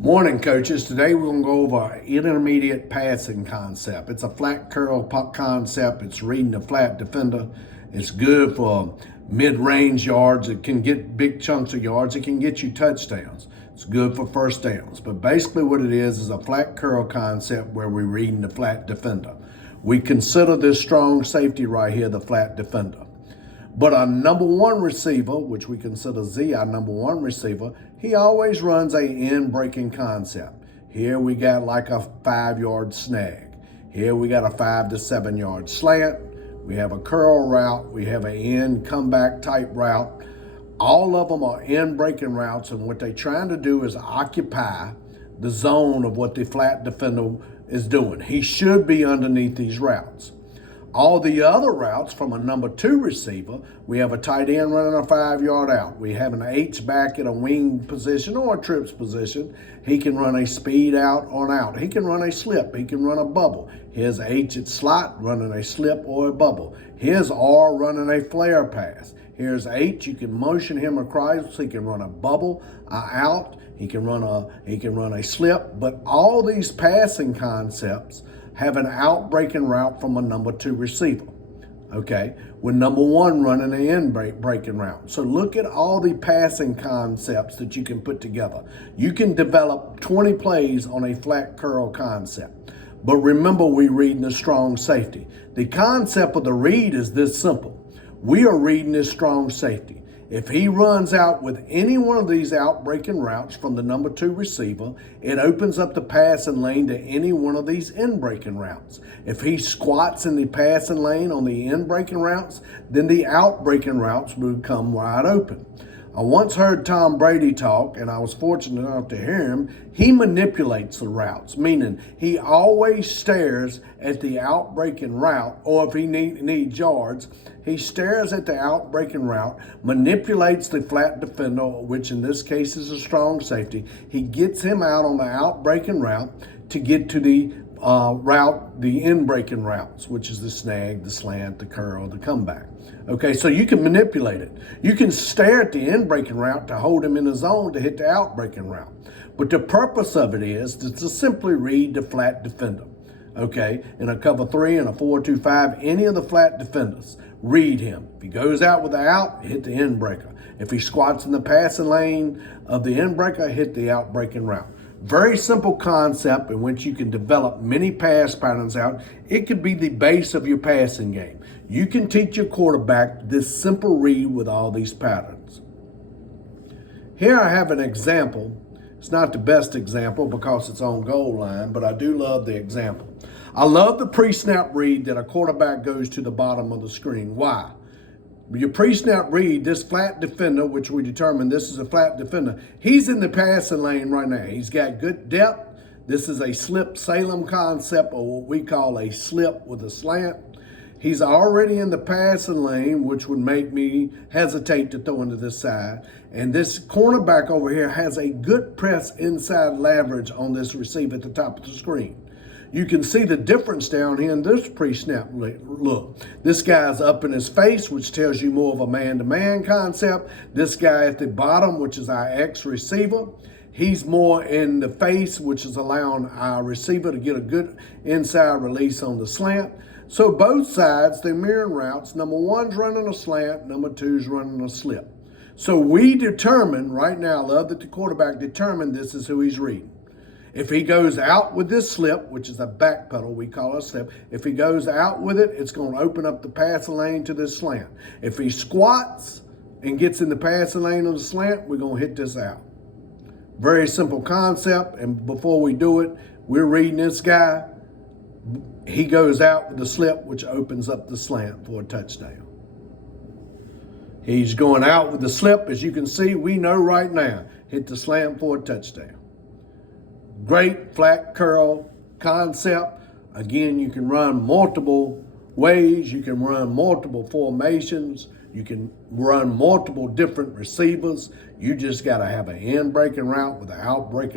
Morning, coaches. Today we're going to go over an intermediate passing concept. It's a flat curl puck concept. It's reading the flat defender. It's good for mid-range yards. It can get big chunks of yards. It can get you touchdowns. It's good for first downs. But basically what it is a flat curl concept where we're reading the flat defender. We consider this strong safety right here the flat defender. But our number one receiver, which we consider Z our number one receiver, he always runs a end breaking concept. Here we got like a 5-yard snag. Here we got a 5 to 7 yard slant. We have a curl route. We have an end comeback type route. All of them are end breaking routes, and what they're trying to do is occupy the zone of what the flat defender is doing. He should be underneath these routes. All the other routes from a number 2 receiver, we have a tight end running a 5-yard out. We have an H-back in a wing position or a trips position. He can run a speed out or an out. He can run a slip. He can run a bubble. Here's H at slot running a slip or a bubble. Here's R running a flare pass. Here's H. You can motion him across. He can run a bubble, out. He can run a slip. But all these passing concepts have an out breaking route from a number 2 receiver, okay? With number 1 running an in breaking route. So look at all the passing concepts that you can put together. You can develop 20 plays on a flat curl concept. But remember, we're reading the strong safety. The concept of the read is this simple. We are reading this strong safety. If he runs out with any one of these out breaking routes from the number 2 receiver, it opens up the passing lane to any one of these in breaking routes. If he squats in the passing lane on the in breaking routes, then the out breaking routes will come wide open. I once heard Tom Brady talk, and I was fortunate enough to hear him. He manipulates the routes, meaning he always stares at the out-breaking route, or if he needs yards, he stares at the out-breaking route, manipulates the flat defender, which in this case is a strong safety. He gets him out on the out-breaking route to get to the the in-breaking routes, which is the snag, the slant, the curl, the comeback. Okay, so you can manipulate it. You can stare at the in-breaking route to hold him in the zone to hit the out-breaking route. But the purpose of it is to simply read the flat defender. Okay, in a cover 3 and a 4-2-5, any of the flat defenders, read him. If he goes out with the out, hit the in breaker. If he squats in the passing lane of the in breaker, hit the out breaking route. Very simple concept in which you can develop many pass patterns out. It could be the base of your passing game. You can teach your quarterback this simple read with all these patterns. Here I have an example. It's not the best example because it's on goal line, but I do love the example. I love the pre-snap read that a quarterback goes to the bottom of the screen. Why? Your pre-snap read, this flat defender, which we determined this is a flat defender, he's in the passing lane right now. He's got good depth. This is a slip Salem concept, or what we call a slip with a slant. He's already in the passing lane, which would make me hesitate to throw into this side. And this cornerback over here has a good press inside leverage on this receiver at the top of the screen. You can see the difference down here in this pre-snap look. This guy's up in his face, which tells you more of a man-to-man concept. This guy at the bottom, which is our X receiver, he's more in the face, which is allowing our receiver to get a good inside release on the slant. So both sides, they're mirroring routes. Number 1's running a slant, number 2's running a slip. So we determine right now, I love that the quarterback determined this is who he's reading. If he goes out with this slip, which is a back pedal, we call it a slip. If he goes out with it, it's going to open up the passing lane to this slant. If he squats and gets in the passing lane of the slant, we're going to hit this out. Very simple concept, and before we do it, we're reading this guy. He goes out with the slip, which opens up the slant for a touchdown. He's going out with the slip. As you can see, we know right now, hit the slant for a touchdown. Great flat curl concept. Again, you can run multiple ways. You can run multiple formations. You can run multiple different receivers. You just got to have an in breaking route with an out breaking route.